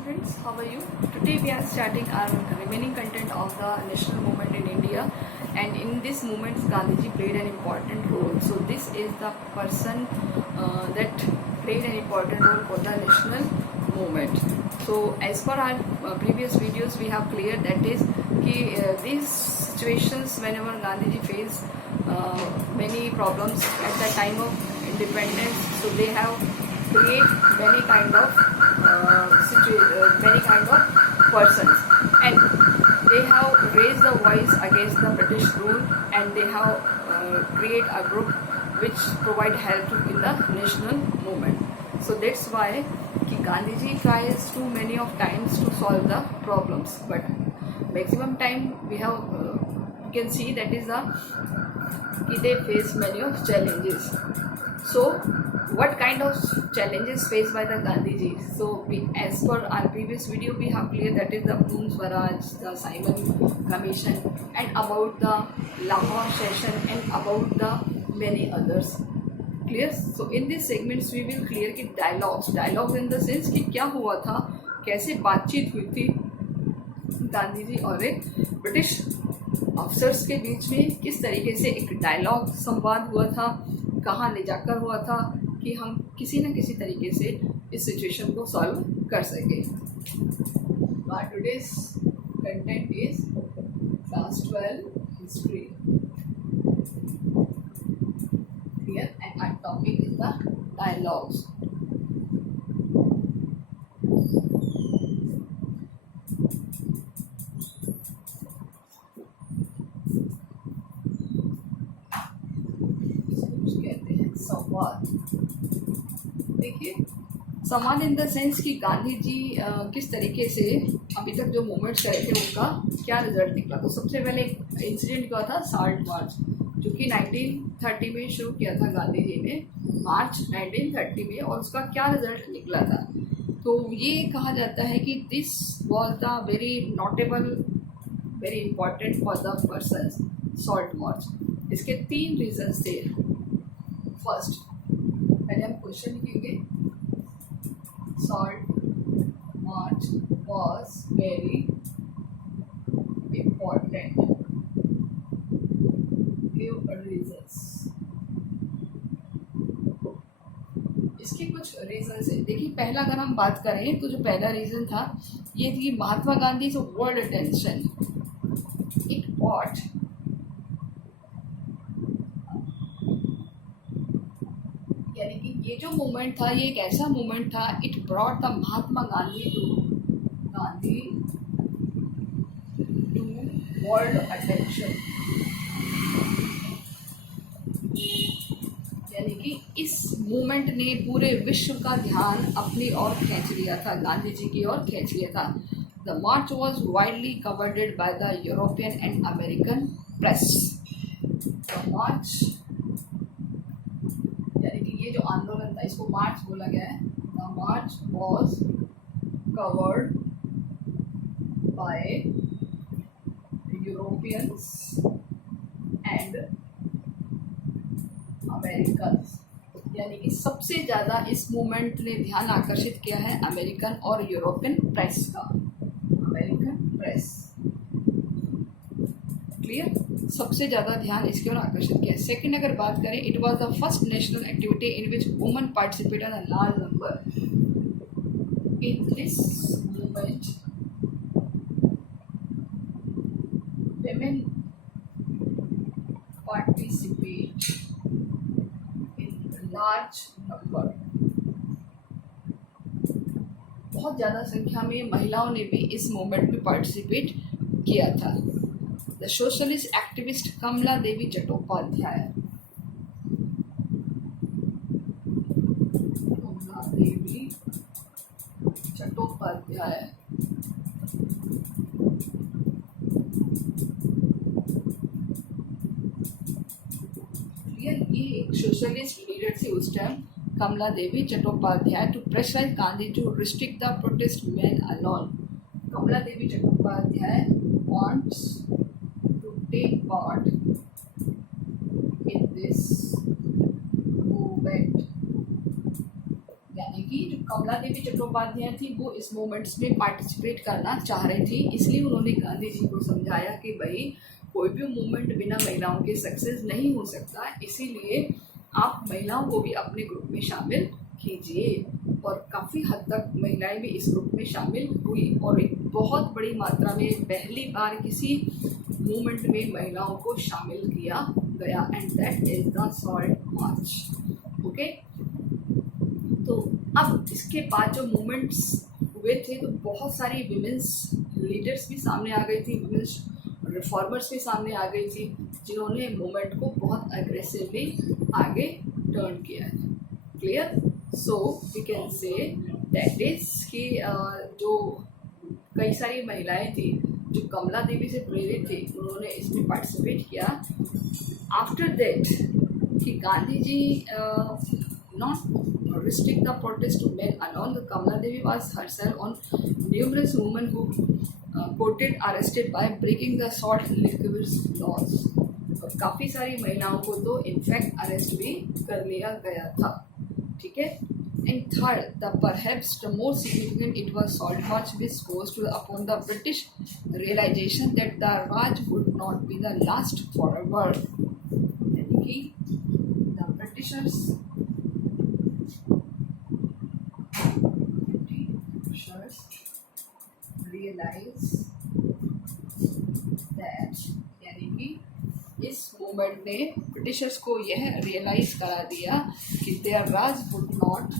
students, how are you? Today we are starting our remaining content of the national movement in India, and in this movement Gandhiji played an important role. So this is the person that played an important role for the national movement. So as per our previous videos we have cleared that is these situations whenever Gandhiji faced many problems at the time of independence, so they have create many kind of persons, and they have raised the voice against the British rule, and they have create a group which provide help in the national movement. So that's why Gandhiji tries too many of times to solve the problems, but maximum time we have you can see that is they face many of challenges. So what kind of challenges faced by the Gandhiji? So as per our previous video we have cleared that is the Bloom Swaraj, the Simon Commission, and about the Lahore session, and about the many others. Clear? So in these segments we will clear कि dialogues in the sense कि क्या हुआ था, कैसे बातचीत हुई थी गांधी जी और एक ब्रिटिश अफसर्स के बीच में, किस तरीके से एक डायलॉग संवाद हुआ था, कहाँ ले जाकर हुआ था कि हम किसी न किसी तरीके से इस सिचुएशन को सॉल्व कर सके. Today's content is class 12 history. Here and our topic is the dialogues. कहते हैं संवाद. देखिए, संवाद इन द सेंस कि गांधी जी किस तरीके से अभी तक जो मूवमेंट्स करे थे उनका क्या रिजल्ट निकला. तो सबसे पहले एक इंसिडेंट हुआ था साल्ट मार्च, जो कि 1930 में शुरू किया था गांधी जी ने, मार्च 1930 में, और उसका क्या रिजल्ट निकला था. तो ये कहा जाता है कि this was the very notable, very important for the person salt march. इसके 3 रीजन्स थे. फर्स्ट, पहले हम क्वेश्चन लिखेंगे. Salt march was very important. Reasons. इसके कुछ रीजन्स है. देखिए, पहला अगर हम बात करें तो जो पहला रीजन था ये थी महात्मा गांधी से वर्ल्ड अटेंशन. इट बॉट यानी कि ये जो मूवमेंट था ये एक ऐसा मूवमेंट था, it brought the Mahatma Gandhi to world attention. यानी कि इस मूवमेंट ने पूरे विश्व का ध्यान अपनी ओर खींच लिया था, गांधी जी की ओर खींच लिया था. The march was widely covered by the European and American press. The march यानी कि ये जो आंदोलन था इसको मार्च बोला गया है. The march was covered by Europeans and American. यानी कि सबसे ज़्यादा इस मूवमेंट ने ध्यान आकर्षित किया है अमेरिकन और यूरोपियन प्रेस का. American press. क्लियर? सबसे ज़्यादा ध्यान इसकी ओर आकर्षित किया. सेकंड अगर बात करें, it was the first national activity in which women participated in large number. In this movement women participate large number. बहुत ज़्यादा संख्या में महिलाओं ने भी इस मूवमेंट में पार्टिसिपेट किया था. The socialist activist Kamala Devi Chattopadhyay. Kamala Devi Chattopadhyay ये एक सोशलिस्ट लीडर थी उस time, Kamala Devi Chattopadhyay, to pressurise Gandhi to restrict the protest man alone. Kamala Devi Chattopadhyay wants to take part in this movement. यानी कि जो कमला देवी चट्टोपाध्याय थी वो इस मूवमेंट्स में पार्टिसिपेट करना चाह रही थी, इसलिए उन्होंने गांधी जी को समझाया कि भाई कोई भी मूवमेंट बिना महिलाओं के सक्सेस नहीं हो सकता, इसीलिए आप महिलाओं को भी अपने ग्रुप में शामिल कीजिए। और काफ़ी हद तक महिलाएं भी इस ग्रुप में शामिल हुई और एक बहुत बड़ी मात्रा में पहली बार किसी मूवमेंट में महिलाओं को शामिल किया गया, and that is the salt march. Okay, तो अब इसके बाद जो मूवमेंट्स हुए थे तो बहुत सारी विमेंस लीडर्स भी सामने आ गई थी, विमेंस रिफॉर्मर्स भी सामने आ गई थी, जिन्होंने मूवमेंट को बहुत एग्रेसिवली आगे टर्न किया है। Clear? So we can say that is कि जो कई सारी महिलाएं थी जो कमला देवी से प्रेरित थी, उन्होंने इसमें पार्टिसिपेट किया। आफ्टर दैट कि Gandhi ji not restrict the protest to men alone. The Kamala Devi was herself on numerous women who quoted arrested by breaking the salt liquors laws. और काफ़ी सारी महिलाओं को तो इनफैक्ट अरेस्ट भी कर लिया गया था। ठीक है। And third, the perhaps the most significant, it was Salt March, which goes to upon the British realization that the Raj would not be the last forever. यानी कि the Britishers realize that, यानी कि इस movement ने Britishers को यह realise करा दिया कि their raj would not,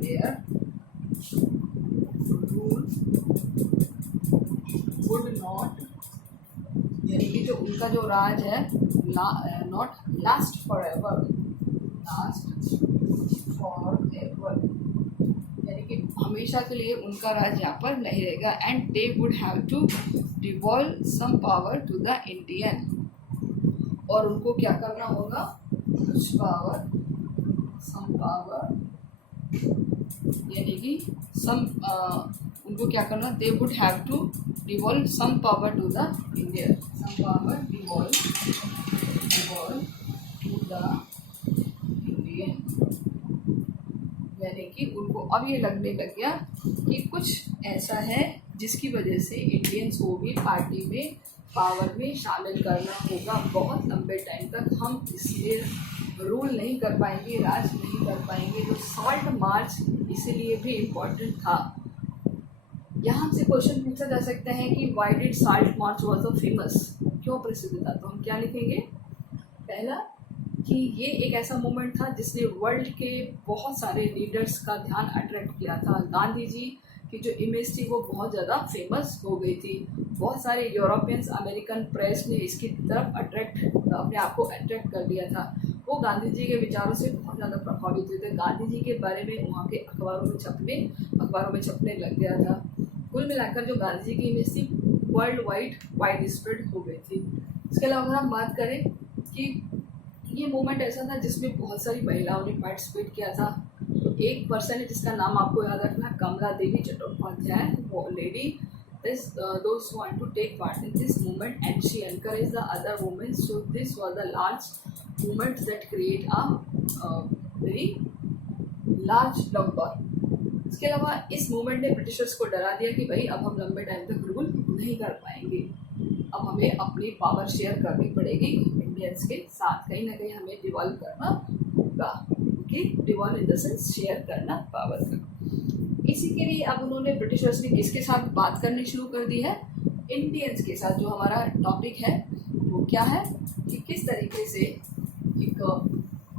their rule would not, यानी कि जो उनका जो राज है not last forever, last forever, यानी कि हमेशा के लिए उनका राज यहाँ पर नहीं रहेगा। And they would have to devolve some power to the Indian, और उनको क्या करना होगा, कुछ पावर, सम पावर, यानी कि सम उनको क्या करना, they would have to devolve some power to the Indian, some power devolve to the Indian, यानी कि उनको अब ये लगने लग गया कि कुछ ऐसा है जिसकी वजह से इंडियंस को भी पार्टी में, पावर में शामिल करना होगा। बहुत लंबे टाइम तक हम इसलिए रूल नहीं कर पाएंगे, राज नहीं कर पाएंगे। तो सॉल्ट मार्च इसीलिए भी इम्पोर्टेंट था। यहाँ हमसे क्वेश्चन पूछा जा सकता है कि why did salt march was a famous, क्यों प्रसिद्ध था? तो हम क्या लिखेंगे, पहला कि ये एक ऐसा मूवमेंट था जिसने वर्ल्ड के बहुत सारे लीडर्स का ध्यान अट्रैक्ट किया था। गांधी जी की जो इमेज थी वो बहुत ज़्यादा फेमस हो गई थी। बहुत सारे यूरोपियंस, अमेरिकन प्रेस ने इसकी तरफ अपने आप को अट्रैक्ट कर दिया था। वो गांधी जी के विचारों से बहुत ज़्यादा प्रभावित हुए थे। गांधी जी के बारे में वहाँ के अखबारों में छपने लग गया था। कुल मिलाकर जो गांधी जी की इमेज थी वर्ल्ड वाइड स्प्रेड हो गई थी। इसके अलावा अगर हम बात करें कि ये मूवमेंट ऐसा था जिसमें बहुत सारी महिलाओं ने पार्टिसिपेट किया था। तो एक पर्सन है जिसका नाम आपको याद रखना, कमला देवी चट्टोपाध्याय। वो lady is those who want to take part in this movement, and she encouraged the other women. So this was a large movement that create a very large number. इसके अलावा इस मूवमेंट ने ब्रिटिशर्स को डरा दिया कि भाई अब हम लंबे टाइम तक रूल नहीं कर पाएंगे, अब हमें अपनी पावर शेयर करनी पड़ेगी इंडियंस के साथ, कहीं ना कहीं हमें डिवॉल्व करना होगा। कि devolve in the sense share करना पावर का। इसी के लिए अब उन्होंने ब्रिटिशर्स ने किसके साथ बात करनी शुरू कर दी है, इंडियंस के साथ। जो हमारा टॉपिक है वो क्या है कि किस तरीके से एक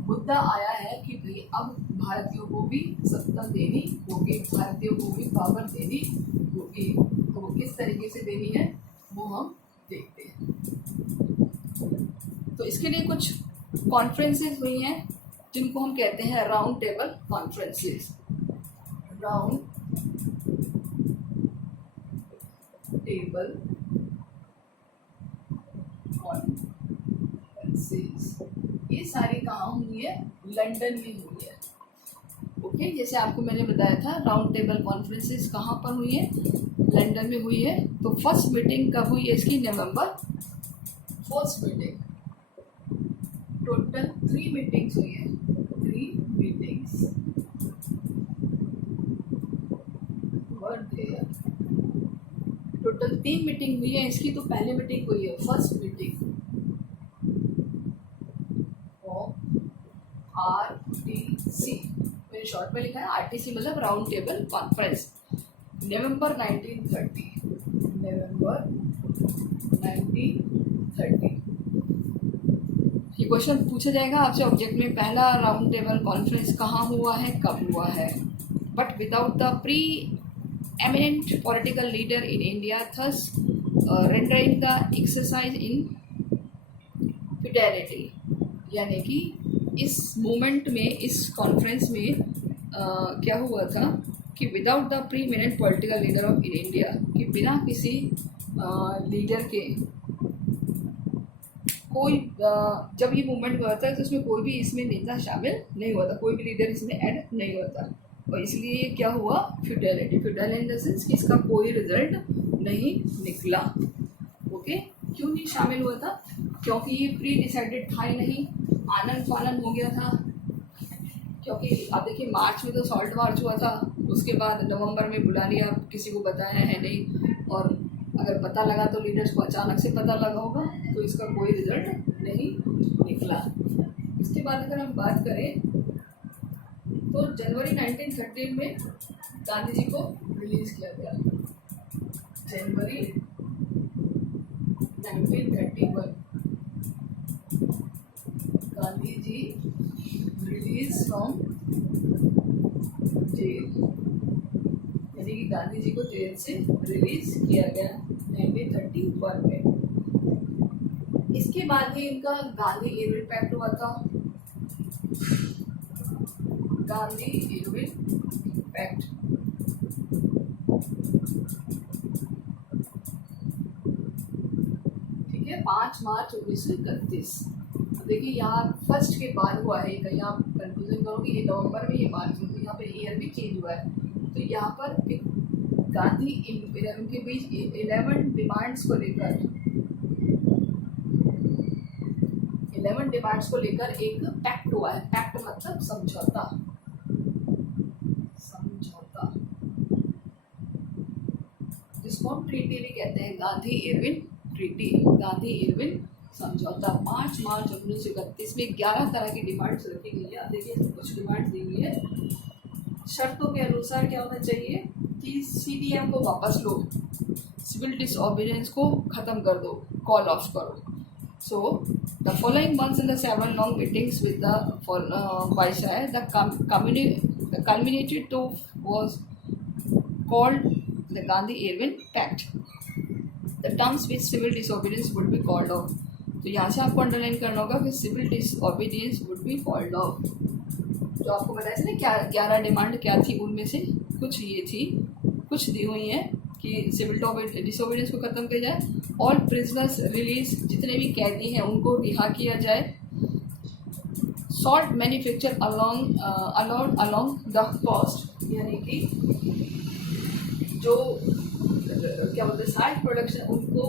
मुद्दा आया है कि भाई अब भारतीयों को भी सत्ता देनी होगी, भारतीयों को भी पावर देनी होगी। तो वो किस तरीके से देनी है वो हम देखते हैं। तो इसके लिए कुछ कॉन्फ्रेंसेस हुई हैं जिनको हम कहते हैं round table conferences. Round table conferences, ये सारी कहाँ हुई है, लंदन में हुई है। ओके, जैसे आपको मैंने बताया था राउंड टेबल कॉन्फ्रेंसेस कहाँ पर हुई है, लंदन में हुई है। तो फर्स्ट मीटिंग कब हुई है इसकी, नवंबर। फर्स्ट मीटिंग, टोटल 3 मीटिंग्स हुई है, 3 मीटिंग्स। थे। टोटल 3 मीटिंग हुई है इसकी, तो पहली मीटिंग हुई है फर्स्ट मीटिंग RTC, मैंने शॉर्ट में लिखा है RTC मतलब राउंड टेबल कॉन्फ्रेंस, नवंबर 1930, नवंबर 1930। ये क्वेश्चन पूछा जाएगा आपसे ऑब्जेक्ट में, पहला राउंड टेबल कॉन्फ्रेंस कहाँ हुआ है, कब हुआ है। But without the pre eminent political leader in India, thus rendering the exercise in Fidelity, यानी कि इस मूवमेंट में, इस कॉन्फ्रेंस में क्या हुआ था कि without the pre eminent political leader of in India, कि बिना किसी लीडर के कोई जब ये मूवमेंट हुआ था तो उसमें कोई भी इसमें नेता शामिल नहीं हुआ था, कोई भी लीडर इसमें ऐड नहीं हुआ था, और इसलिए क्या हुआ futility, futile in the sense कि इसका कोई रिजल्ट नहीं निकला। ओके, क्यों नहीं शामिल हुआ था? क्योंकि ये प्री डिसाइडेड था ही नहीं, आनंद फानन हो गया था। क्योंकि आप देखिए मार्च में तो सॉल्ट मार्च हुआ था, उसके बाद नवंबर में बुला लिया, किसी को बताया है नहीं, और अगर पता लगा तो लीडर्स को अचानक से पता लगा होगा, तो इसका कोई रिजल्ट नहीं निकला। इसके बाद अगर हम बात करें तो जनवरी 1913 में गांधी जी को रिलीज किया गया, जनवरी 1931 Gandhi ji release from jail, यानी कि गांधी जी को जेल से रिलीज किया गया 1931 में। इसके बाद ही इनका गांधी इरविन पैक्ट हुआ था, गांधी इरविन पैक्ट। ठीक है, 5 मार्च 1931। अब देखिए यहाँ फर्स्ट के बाद हुआ है, कहीं आप कंफ्यूजन करोगे, ये नवंबर में, ये मार्च में, तो यहाँ पे ईयर भी चेंज हुआ है। तो यहाँ पर गांधी उनके बीच 11 डिमांड्स को लेकर, 11 डिमांड्स को लेकर एक पैक्ट हुआ है। पैक्ट मतलब समझौता, समझौता जिसको हम ट्रीटी भी कहते हैं, Gandhi Irwin treaty, Gandhi Irwin समझौता। 5 मार्च 1931 में 11 तरह की डिमांड्स रखी गई है। देखिए कुछ डिमांड्स दी हुई है। शर्तों के अनुसार क्या होना चाहिए कि सीडीएम को वापस लो, सिविल डिसओबीडियंस को खत्म कर दो, कॉल ऑफ करो। So the following months in the 7 long meetings with the Viceroy, the culminated to was called the Gandhi-Irwin Pact. The terms which civil disobedience would be called off. तो यहाँ से आपको underline करना होगा कि civil disobedience would be called off. जो आपको बताया था ना क्या 11 डिमांड क्या थी, उनमें से कुछ ये थी, कुछ दी हुई हैं कि सिविल डिसओबीडियंस को ख़त्म किया जाए, ऑल प्रिजनर्स रिलीज, जितने भी कैदी हैं उनको रिहा किया जाए, salt manufacture along the cost, यानी कि जो क्या बोलते हैं साल्ट प्रोडक्शन, उनको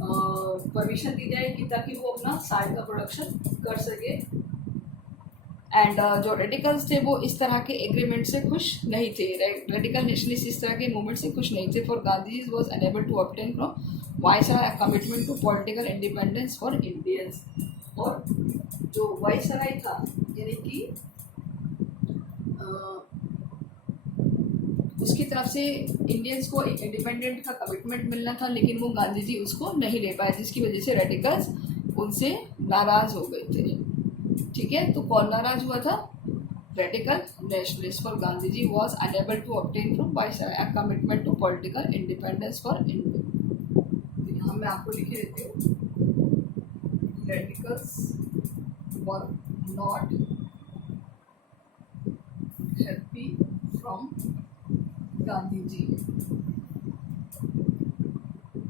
परमिशन दी जाए कि ताकि वो अपना साल्ट का प्रोडक्शन कर सके। एंड जो रेडिकल्स थे वो इस तरह के एग्रीमेंट से खुश नहीं थे, रेडिकल नेशनलिस्ट इस तरह के मूवमेंट से खुश नहीं थे। For Gandhi was unable to obtain from viceroy commitment to political independence for Indians. और जो वायसराय था, यानी कि उसकी तरफ से इंडियंस को एक इंडिपेंडेंट का कमिटमेंट मिलना था, लेकिन वो गांधी जी उसको नहीं ले पाए, जिसकी वजह से रेडिकल्स उनसे नाराज हो गए थे। ठीक है, तो कौन नाराज हुआ था? Radical nationalist. For Gandhi ji was unable to obtain from viceroy commitment to political independence for India. यहाँ मैं आपको लिखे देती हूँ, radicals were not happy from Gandhi ji.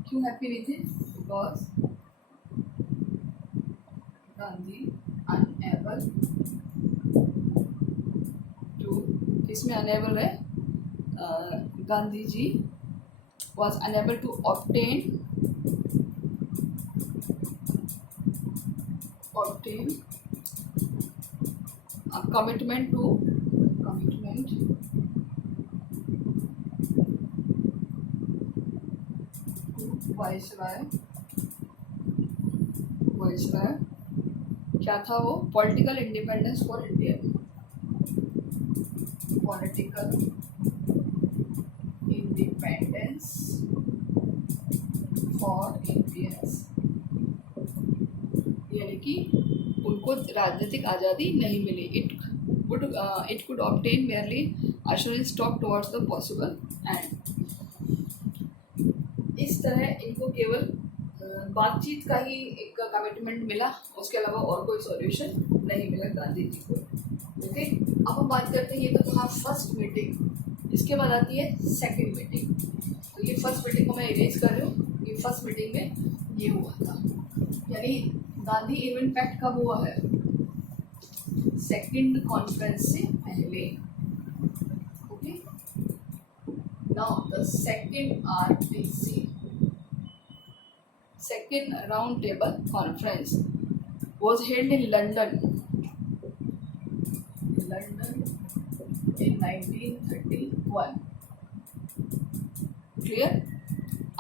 क्यों हैप्पी नहीं थे? बिकॉज गांधी अनएबल टू, किसमें अनएबल है? Gandhi ji was unable to obtain commitment viceroy क्या था वो? Political independence for India, political independence for Indians, यानी कि उनको राजनीतिक आज़ादी नहीं मिली. It could obtain merely assurance talk towards the possible end. इस तरह इनको केवल बातचीत का ही एक कमिटमेंट मिला, उसके अलावा और कोई सॉल्यूशन नहीं मिला गांधी जी को. ओके, अब हम बात करते हैं, ये तो कहा फर्स्ट मीटिंग, इसके बाद आती है सेकंड मीटिंग. तो ये फर्स्ट मीटिंग को मैं इरेज कर रही हूँ. ये फर्स्ट मीटिंग में ये हुआ था, यानी गांधी इवेंट पैक्ट कब हुआ है? सेकंड कॉन्फ्रेंस से पहले. Okay, now the second RTC, second round table conference was held in London in 1931. Clear?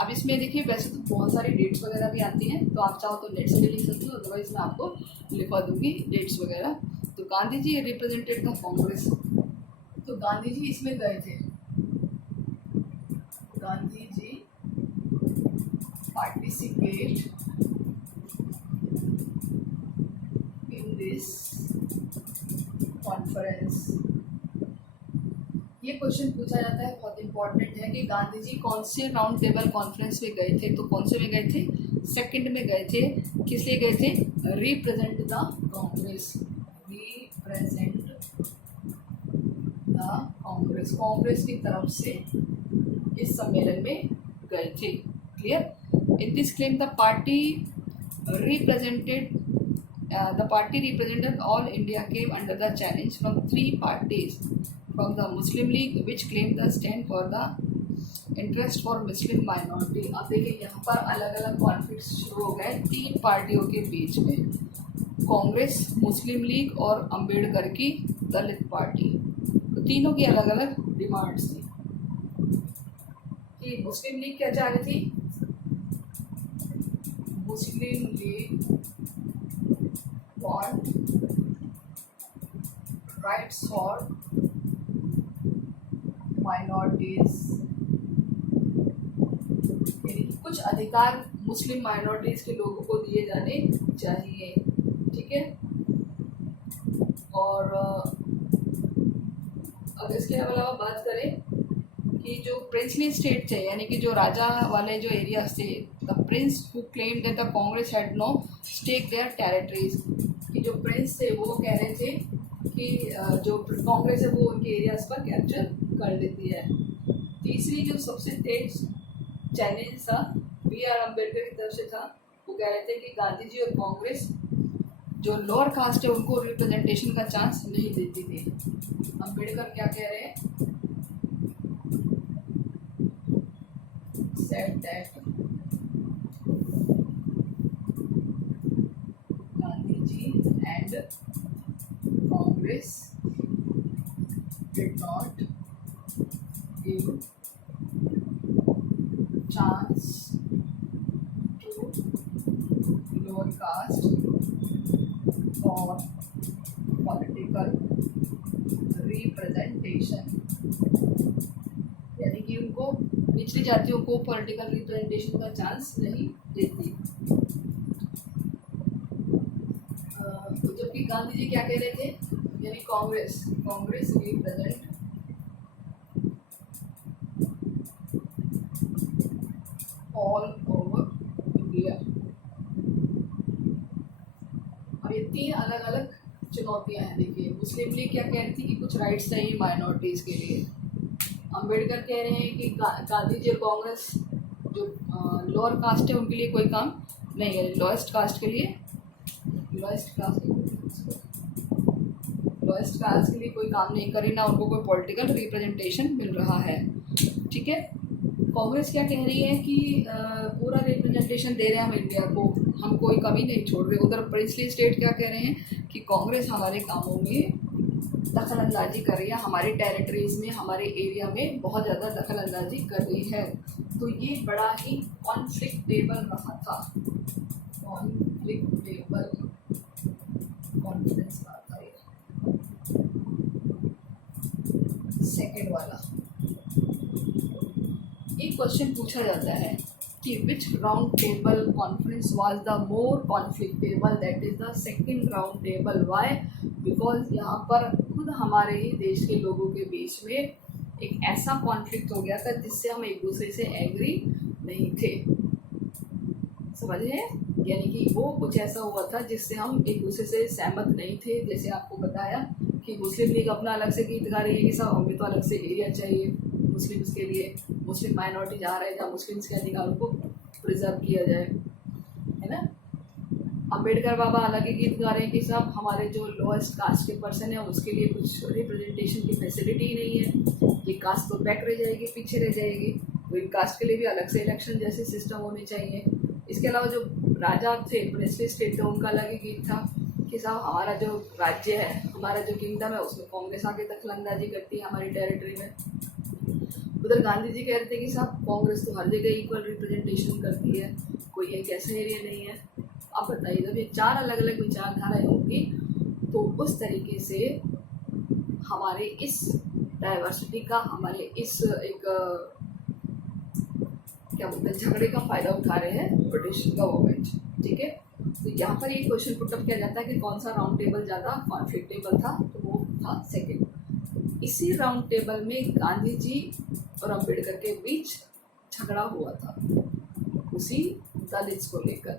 अब इसमें देखिए, वैसे तो बहुत सारी डेट्स वगैरह भी आती हैं, तो आप चाहो तो नेट से भी लिख सकते हो, अदरवाइज मैं आपको लिखवा दूंगी डेट्स वगैरह. तो गांधी जी रिप्रेजेंटेड द कांग्रेस, तो गांधी जी इसमें गए थे. Gandhi ji participate in this conference. ये क्वेश्चन पूछा जाता है, बहुत इंपॉर्टेंट है, कि गांधी जी कौन से राउंड टेबल कॉन्फ्रेंस में गए थे? तो कौन से में गए थे? सेकंड में गए थे. किस लिए गए थे? Represent the Congress, represent the Congress, Congress की तरफ से इस सम्मेलन में गए थे. Clear? In this claim, the party represented all India came under the challenge from three parties. From the Muslim League, which claimed the stand for the interest for Muslim minority. अब देखिए, यहाँ पर अलग अलग कॉन्फ्लिक्ट शुरू हो गए 3 पार्टियों के बीच में, कांग्रेस, मुस्लिम लीग और अम्बेडकर की दलित पार्टी. तो तीनों की अलग अलग डिमांड्स थी. कि मुस्लिम लीग क्या चाह रही थी? Muslim League want rights for minorities, यानी कुछ अधिकार मुस्लिम माइनॉरिटीज के लोगों को दिए जाने चाहिए. ठीक है? और अगर इसके अलावा बात करें कि जो प्रिंसली स्टेट थे, यानी कि जो राजा वाले जो एरियाज थे, the prince who claimed that the Congress had no stake their territories, कि जो प्रिंस थे वो कह रहे थे कि जो कांग्रेस है वो उनके एरियाज पर कैप्चर कर लेती है. तीसरी जो सबसे तेज चैलेंज था, BR अम्बेडकर की तरफ से था. वो कह रहे थे कि गांधी जी और कांग्रेस जो लोअर कास्ट है उनको रिप्रेजेंटेशन का चांस नहीं देती थी. अम्बेडकर क्या कह रहे हैं? said that Gandhiji and Congress did not give chance to lower caste for political representation, यानी कि उनको निचली जातियों को पॉलिटिकल रिप्रेजेंटेशन का चांस नहीं देती. जबकि गांधी जी क्या कह रहे थे? यानी Congress represent all over India. और ये 3 अलग अलग चुनौतियां हैं. देखिए, मुस्लिम लीग क्या कह रही थी कि कुछ राइट्स चाहिए माइनॉरिटीज़ के लिए. अम्बेडकर कह रहे हैं कि गांधी जी और कांग्रेस जो लोअर कास्ट है उनके लिए कोई काम नहीं है, लोएस्ट कास्ट के लिए कोई काम नहीं करे, ना उनको कोई पॉलिटिकल रिप्रेजेंटेशन मिल रहा है. ठीक है? कांग्रेस क्या कह रही है कि पूरा रिप्रेजेंटेशन दे रहे हैं हम इंडिया को, हम कोई कमी नहीं छोड़ रहे. उधर प्रिंसली स्टेट क्या कह रहे हैं कि कांग्रेस हमारे कामों में दखल अंदाजी कर रही है, हमारे टेरिटरीज में, हमारे एरिया में बहुत ज़्यादा दखल अंदाजी कर रही है। तो ये बड़ा ही कॉन्फ्लिक्टेबल रहा था, कॉन्फ्लिक्टेबल कॉन्फ्लिक्ट रहा था ये सेकेंड वाला। एक क्वेश्चन पूछा जाता है कि which round table conference was the more conflictable, that is the second round table. Why? Because यहाँ पर खुद हमारे ही देश के लोगों के बीच में एक ऐसा कॉन्फ्लिक्ट हो गया था जिससे हम एक दूसरे से एग्री नहीं थे, समझे? यानी कि वो कुछ ऐसा हुआ था जिससे हम एक दूसरे से सहमत नहीं थे। जैसे आपको बताया कि मुस्लिम लीग अपना अलग से गीत गा रही है कि साहब हमें तो अलग से एरिया चाहिए मुस्लिम्स के लिए, मुस्लिम माइनॉरिटी जहाँ रहे जहाँ मुस्लिम्स के अधिकारों को प्रिजर्व किया जाए, है ना। अम्बेडकर बाबा अलग ही गीत गा रहे हैं कि साहब हमारे जो लोएस्ट कास्ट के पर्सन है उसके लिए कुछ रिप्रेजेंटेशन की फैसिलिटी ही नहीं है, ये कास्ट तो बैक रह जाएगी, पीछे रह जाएगी, तो इन कास्ट के लिए भी अलग से इलेक्शन जैसे सिस्टम होने चाहिए। इसके अलावा जो राजा थे, प्रिंसली स्टेट थे, उनका अलग ही गीत था कि साहब हमारा जो राज्य है, हमारा जो किंगडम है उसमें कांग्रेस आके दखलंदाजी करती है हमारी टेरिटरी में। उधर गांधी जी कह रहे थे कि साहब कांग्रेस तो हर जगह इक्वल रिप्रेजेंटेशन करती है, कोई एक ऐसा एरिया नहीं है। अब बताइए, जब ये चार अलग अलग विचारधाराएं होंगी तो उस तरीके से हमारे इस डाइवर्सिटी का, हमारे इस एक क्या बोलते हैं झगड़े का फायदा उठा रहे हैं ब्रिटिश गवर्नमेंट, ठीक है। तो यहाँ पर ये क्वेश्चन पुटअप किया जाता है कि कौन सा राउंड टेबल ज़्यादा कॉन्फ्लिक्टेबल था, तो वो था सेकेंड। इसी राउंड टेबल में गांधी जी और अम्बेडकर के बीच झगड़ा हुआ था, उसी दलित को लेकर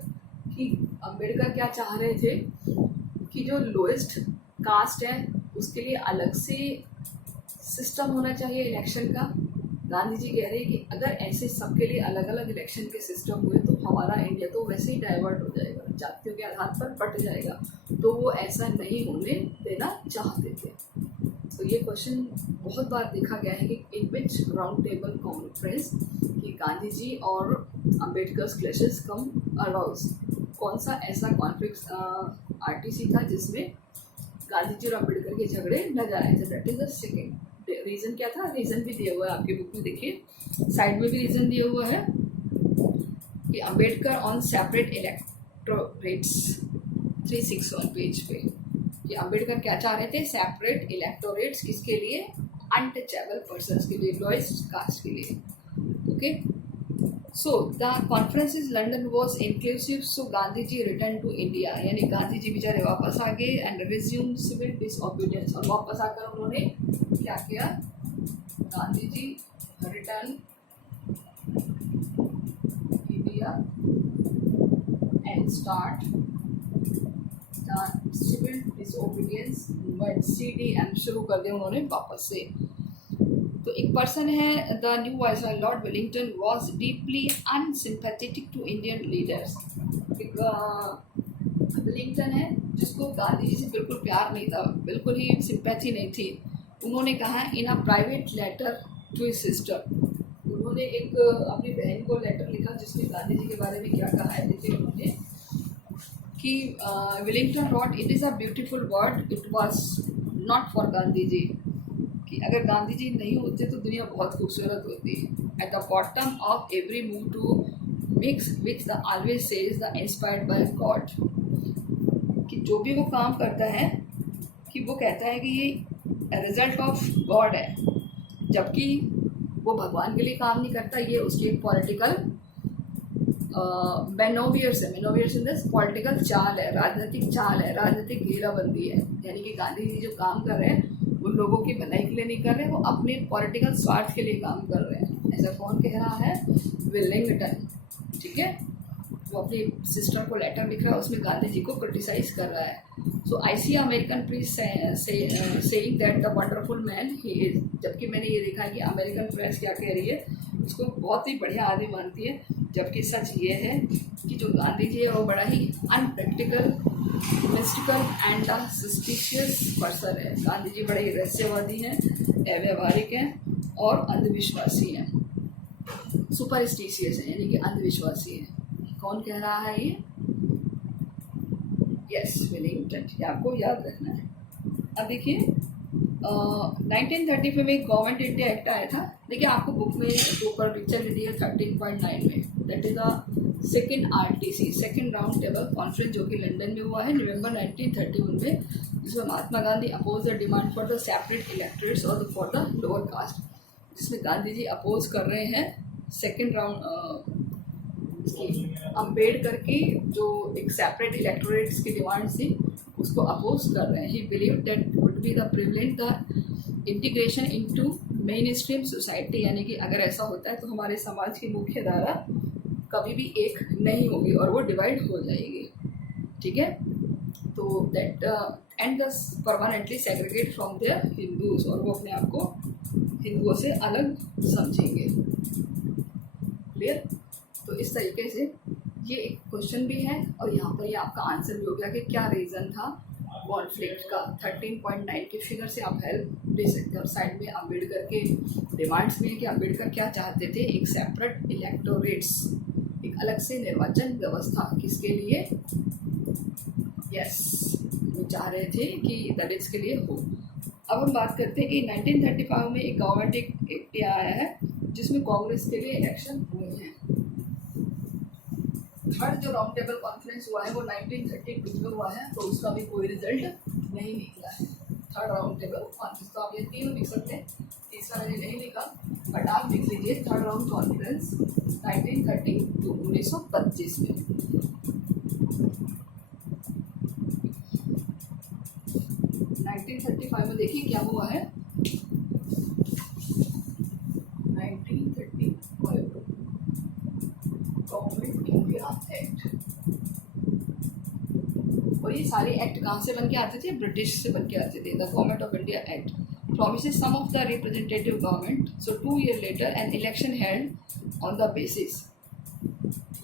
कि अम्बेडकर क्या चाह रहे थे कि जो लोएस्ट कास्ट है उसके लिए अलग से सिस्टम होना चाहिए इलेक्शन का। गांधी जी कह रहे हैं कि अगर ऐसे सबके लिए अलग अलग इलेक्शन के सिस्टम हुए तो हमारा इंडिया तो वैसे ही डाइवर्ट हो जाएगा, जातियों के आधार पर बट जाएगा, तो वो ऐसा नहीं होने देना चाहते थे। तो ये क्वेश्चन बहुत बार देखा गया है कि इन विच राउंड टेबल कॉन्फ्रेंस कि गांधी जी और अम्बेडकर क्लैशेस कम अराउज, कौन सा ऐसा कॉन्फ्लिक्ट आरटीसी था जिसमें गांधी जी और अम्बेडकर के झगड़े न जा रहे थे, that is the second. Reason क्या था? रीज़न भी दिया हुआ है आपकी बुक में, देखिए साइड में भी रीज़न दिया हुआ है कि Ambedkar on separate electorates 361 page पे, कि अम्बेडकर क्या चाह रहे थे? सेपरेट इलेक्टोरेट्स, किसके लिए? अनटचेबल पर्सन्स के लिए, लोएस्ट कास्ट के लिए, okay. So the conference is London was inclusive, so Gandhi ji return to India, यानी गांधी जी बेचारे वापस आ गए एंड रिज्यूम सिविल डिसओबीडियंस, और वापस आकर उन्होंने क्या किया? Gandhi ji return India and start civil disobedience movement, CDM शुरू कर दिया उन्होंने वापस से। तो एक पर्सन है, the new viceroy Lord Wellington was deeply unsympathetic to Indian leaders. एक वेलिंगटन है जिसको गांधी जी से बिल्कुल प्यार नहीं था, बिल्कुल ही सिंपैथी नहीं थी। उन्होंने कहा in a private letter to his sister, उन्होंने एक अपनी बहन को लेटर लिखा जिसमें गांधी जी के बारे में क्या कहा है, देखिए उन्होंने कि Wellington wrote it is a beautiful word, it was not for Gandhi ji, कि अगर गांधी जी नहीं होते तो दुनिया बहुत खूबसूरत होती है। At the bottom of every move to mix which the always says the inspired by God, कि जो भी वो काम करता है कि वो कहता है कि ये रिजल्ट ऑफ गॉड है, जबकि वो भगवान के लिए काम नहीं करता, ये उसकी एक पॉलिटिकल मैनोवियर्स है, मैनोवियर्स इन दिस पॉलिटिकल चाल है, राजनीतिक चाल है, राजनीतिक घेराबंदी है। यानी कि गांधी जी जो काम कर रहे हैं उन लोगों की भलाई के लिए नहीं कर रहे, वो अपने पॉलिटिकल स्वार्थ के लिए काम कर रहे हैं। ऐसा कौन कह रहा है? वेलिंगटन, ठीक है। वो अपनी सिस्टर को लेटर लिख रहा है, उसमें गांधी जी को क्रिटिसाइज कर रहा है। So I see American press saying that the wonderful man he is, जबकि मैंने ये देखा है कि अमेरिकन प्रेस क्या कह रही है, उसको बहुत ही बढ़िया आदमी मानती है, जबकि सच ये है कि जो गांधी जी है वो बड़ा ही unpractical, mystical and suspicious person है। गांधी जी बड़े ही रहस्यवादी हैं, अव्यवहारिक हैं और अंधविश्वासी हैं, सुपरस्टिशियस हैं, यानी कि अंधविश्वासी हैं। कौन कह रहा है ये? यस, वेलिंगटन, ये आपको याद रखना है। अब देखिए 1935 में एक गवर्नमेंट इंडिया एक्ट आया था। देखिए आपको बुक में ऊपर पिक्चर दी है 13.9 में, that is the second RTC, second round table conference, जो कि लंदन में हुआ है नवंबर 1931 में, जिसमें Mahatma Gandhi oppose the demand for the separate electorates और फॉर द लोअर कास्ट, जिसमें गांधी जी अपोज कर रहे हैं सेकेंड राउंड अम्बेडकर की जो एक सेपरेट इलेक्टोरेट्स की डिमांड थी उसको अपोज कर रहे हैं। ही believe that would be the prevalent the integration into main stream society, यानी कि अगर ऐसा होता है तो हमारे समाज की मुख्य धारा कभी भी एक नहीं होगी और वो डिवाइड हो जाएगी। ठीक है, तो that and the permanently segregate from their Hindus, और वो अपने आप को हिंदुओं से अलग समझेंगे। क्लियर? तो इस तरीके से ये एक क्वेश्चन भी है और यहाँ पर ये आपका आंसर भी हो गया कि क्या रीज़न था कॉन्फ्लिक्ट का। 13.9 के फिगर से आप हेल्प ले सकते हैं। और साइड में अम्बेडकर के डिमांड्स में कि अम्बेडकर क्या चाहते थे, एक सेपरेट इलेक्टोरेट्स, एक अलग से निर्वाचन व्यवस्था, किसके लिए? यस, वो चाह रहे थे कि दलित्स के लिए हो। अब हम बात करते हैं कि 1935 में एक गवर्नमेंट एक्ट आया है जिसमें कांग्रेस के लिए इलेक्शन हुए हैं। थर्ड जो राउंड टेबल कॉन्फ्रेंस हुआ है वो 1932 में हुआ है, तो उसका भी कोई रिजल्ट नहीं निकला है। थर्ड राउंड टेबल कॉन्फ्रेंस, तो आप ये तीनों लिख सकते हैं, तीसरा मैंने नहीं लिखा, बट आप लिख लीजिए थर्ड राउंड कॉन्फ्रेंस 1932 1925 में। 1935 में देखिए क्या हुआ है। 1935 गवर्नमेंट इंडिया एक्ट, और ये सारे एक्ट कहाँ से बन के आते थे? ब्रिटिश से बन के आते थे। The government of India act promises some of the representative government. So 2 years later an election held on the basis,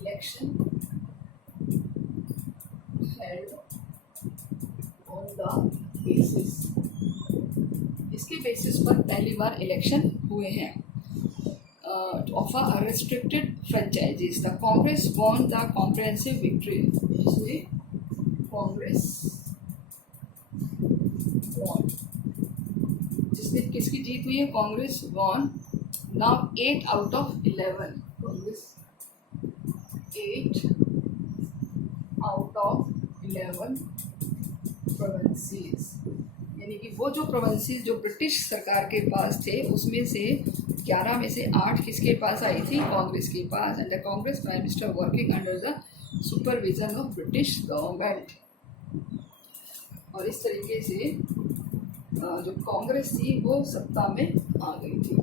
election held on the basis, इसके बेसिस पर पहली बार इलेक्शन हुए हैं of a restricted franchises. The Congress won the comprehensive victory. इसमें Congress won, जिसमें किसकी जीत हुई है? Congress won. Now 8 out of 11, Congress 8 out of 11 provinces, यानी कि वो जो प्रोविंसेस जो ब्रिटिश सरकार के पास थे उसमें से 11 में से 8 किसके पास आई थी? कांग्रेस के पास। And the Congress prime minister working under the supervision of British government. और इस तरीके से जो कांग्रेस थी वो सत्ता में आ गई थी।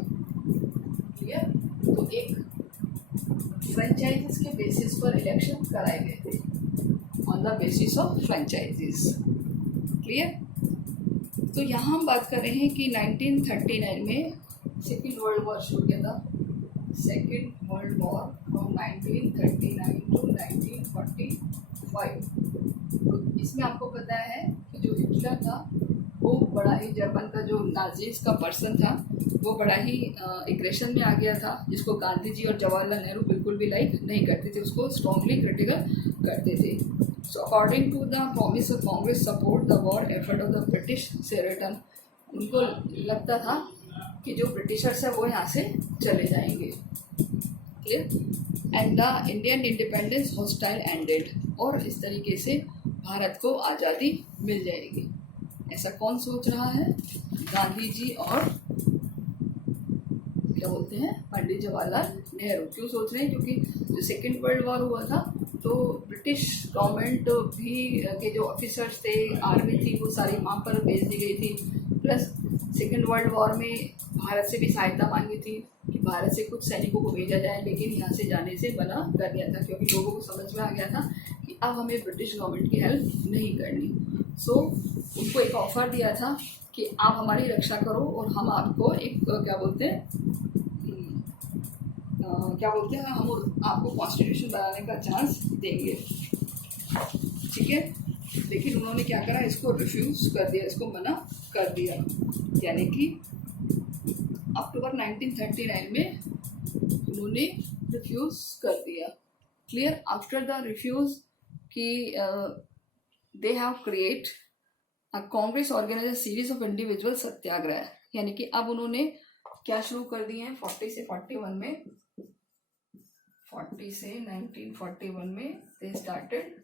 क्लियर? तो एक फ्रेंचाइजीज के बेसिस पर इलेक्शन कराए गए थे, on the basis of franchises. Clear? तो यहाँ हम बात कर रहे हैं कि 1939 में सेकेंड वर्ल्ड वॉर शुरू किया था। Second world war from 1939 to 1945। तो इसमें आपको पता है कि जो हिटलर था वो बड़ा ही, जर्मन का जो नाजीज का पर्सन था वो बड़ा ही एग्रेशन में आ गया था, जिसको गांधी जी और जवाहरलाल नेहरू बिल्कुल भी लाइक नहीं करते थे, उसको स्ट्रॉन्गली क्रिटिकल करते थे। So according to the promise of Congress support the war effort of the British से रिटर्न, उनको लगता था कि जो ब्रिटिशर्स है वो यहाँ से चले जाएंगे। Clear? And the Indian independence hostile ended, और इस तरीके से भारत को आज़ादी मिल जाएगी। ऐसा कौन सोच रहा है? गांधी जी और क्या बोलते हैं पंडित जवाहरलाल नेहरू। क्यों सोच रहे हैं? क्योंकि जो सेकेंड वर्ल्ड वॉर हुआ था तो ब्रिटिश गवर्नमेंट भी के जो ऑफिसर्स थे, आर्मी थी, वो सारी वहाँ पर भेज दी गई थी। प्लस सेकेंड वर्ल्ड वॉर में भारत से भी सहायता मांगी थी कि भारत से कुछ सैनिकों को भेजा जाए, लेकिन यहाँ से जाने से मना कर दिया था क्योंकि लोगों को समझ में आ गया था कि अब हमें ब्रिटिश गवर्नमेंट की हेल्प नहीं करनी। सो उनको एक ऑफ़र दिया था कि आप हमारी रक्षा करो और हम आपको एक क्या बोलते हैं हम आपको कॉन्स्टिट्यूशन बनाने का चांस देंगे। ठीक है, लेकिन उन्होंने क्या करा? इसको रिफ्यूज़ कर दिया, इसको मना कर दिया। यानी कि अक्टूबर 1939 में उन्होंने रिफ्यूज़ कर दिया। क्लियर? आफ्टर द रिफ्यूज़ कि they have create Congress organise series of individual satyagraha, यानी कि अब उन्होंने क्या शुरू कर दिए हैं 40 से 41 में, 40 से 1941 में they started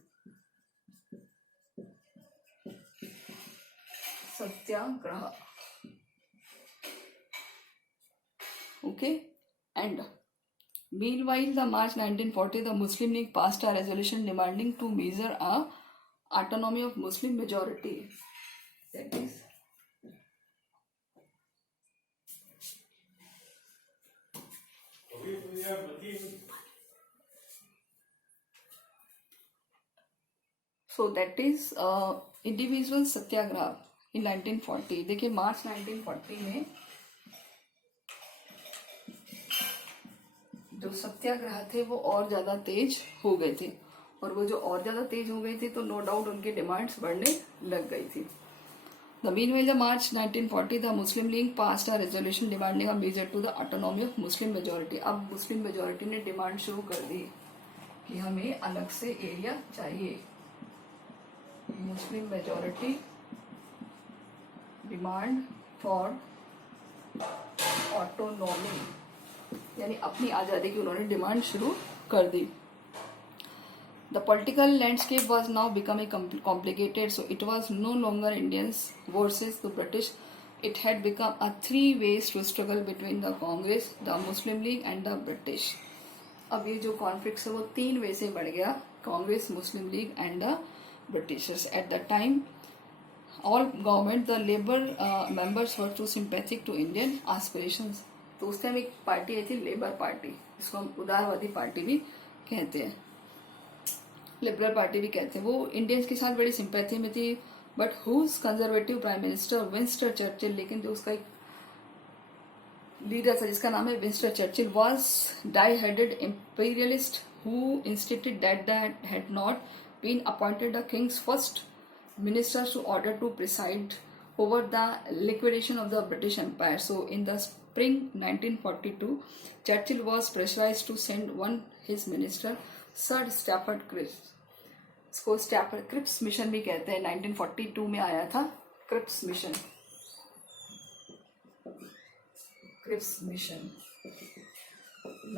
Satyagraha. Okay, and meanwhile the March 1940 the Muslim League passed a resolution demanding to measure a autonomy of Muslim majority, that is individual Satyagraha in 1940. देखिए मार्च 1940 में जो सत्याग्रह थे वो और ज़्यादा तेज हो गए थे, और वो जो और ज़्यादा तेज हो गए थे तो नो डाउट उनकी डिमांड्स बढ़ने लग गई थी. The meanwhile the March 1940 the Muslim League passed a resolution demanding a major to the autonomy of Muslim majority. अब मुस्लिम मेजोरिटी ने डिमांड शुरू कर दी कि हमें अलग से एरिया चाहिए. Muslim majority demand for autonomy, यानी अपनी आज़ादी की उन्होंने डिमांड शुरू कर दी. The political landscape was now becoming complicated, so it was no longer Indians versus the British. It had become a 3 ways to struggle between the Congress, the Muslim League and the British. अब ये जो कॉन्फ्लिक्ट है वो 3 वे से बढ़ गया, Congress, Muslim League and the Britishers. At the time all government the labor members were too sympathetic to Indian aspirations. तो उस टाइम एक पार्टी आई थी लेबर पार्टी, इसको हम उदारवादी पार्टी भी कहते हैं, लिबरल पार्टी भी कहते हैं. वो इंडियंस के साथ बड़ी सिंपैथी में थी, but whose conservative prime minister Winston Churchill, लेकिन जो उसका एक लीडर था जिसका नाम है Winston Churchill, was die headed imperialist who insisted that had not been appointed the king's first ministers to order to preside over the liquidation of the British Empire. So in the spring 1942, Churchill was pressurized to send one his minister, Sir Stafford Cripps. इसको Stafford Cripps mission भी कहते हैं. 1942 में आया था Cripps mission. Cripps mission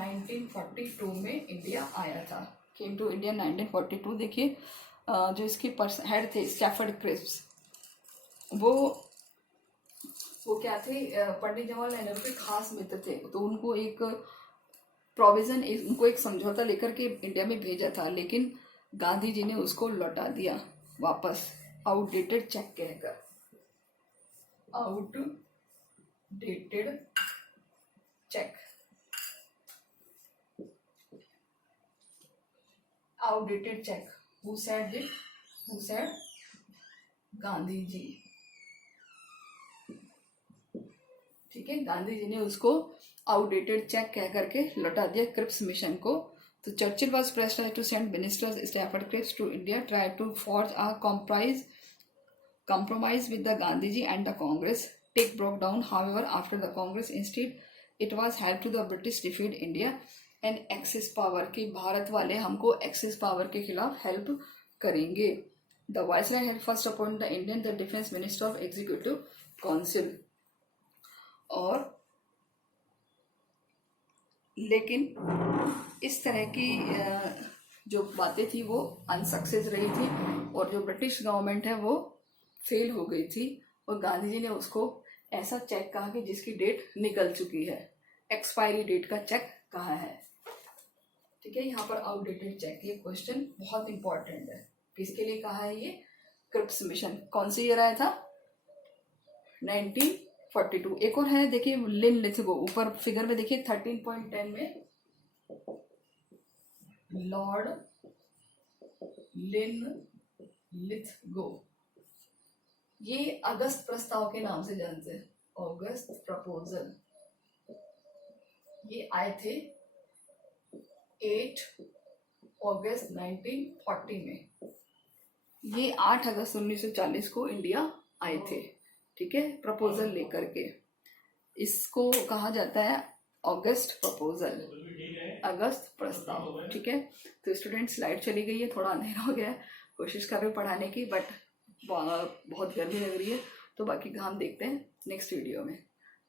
1942 में India आया था. Came to India 1942. देखिए जो इसके हेड थे स्टैफर्ड क्रिप्स, वो क्या थे, पंडित जवाहरलाल नेहरू के खास मित्र थे. तो उनको एक प्रोविजन, उनको एक समझौता लेकर के इंडिया में भेजा था, लेकिन गांधी जी ने उसको लौटा दिया वापस आउटडेटेड चेक कहकर. Outdated cheque, outdated cheque. Who said it? Who said? Gandhi ji. ठीक है, गांधी जी ने उसको आउटडेटेड चेक कह करके लौटा दिया क्रिप्स मिशन को. तो Churchill was pressed to send ministers Stafford Cripps to India, try to forge a compromise with the Gandhiji and the Congress. Take broke down, however, after the Congress. Instead, it was help to the British defeat India and Axis power, कि भारत वाले हमको axis power के खिलाफ help करेंगे. The viceroy had first appointed the Indian the defense minister of executive council. और लेकिन इस तरह की जो बातें थी वो अनसक्सेस रही थी, और जो ब्रिटिश गवर्नमेंट है वो फेल हो गई थी. और गांधी जी ने उसको ऐसा चेक कहा कि जिसकी डेट निकल चुकी है, एक्सपायरी डेट का चेक कहा है. ठीक है, यहाँ पर आउटडेटेड चेक, ये क्वेश्चन बहुत इंपॉर्टेंट है. किसके लिए कहा है ये? Cripps mission. कौन सी ईयर आया था? 1942. एक और है, देखिए लिन लिथगो, ऊपर फिगर में देखिए 13.10 में लॉर्ड लिन लिथगो, ये अगस्त प्रस्ताव के नाम से जानते हैं, अगस्त प्रपोजल. ये आए थे 8 अगस्त 1940 में. ये 8 अगस्त 1940 को इंडिया आए थे. ठीक है, प्रपोजल लेकर के. इसको कहा जाता है अगस्त प्रपोजल, अगस्त प्रस्ताव. ठीक है, तो स्टूडेंट स्लाइड चली गई है, थोड़ा अंधेरा हो गया, कोशिश कर रहे हो पढ़ाने की, बट बहुत गर्मी लग रही है, तो बाकी का हम देखते हैं नेक्स्ट वीडियो में।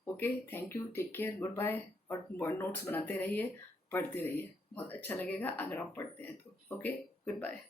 Okay, thank you, take care, good bye. और नोट्स बनाते रहिए, पढ़ते रहिए, बहुत अच्छा लगेगा अगर आप पढ़ते हैं तो। Okay, good bye.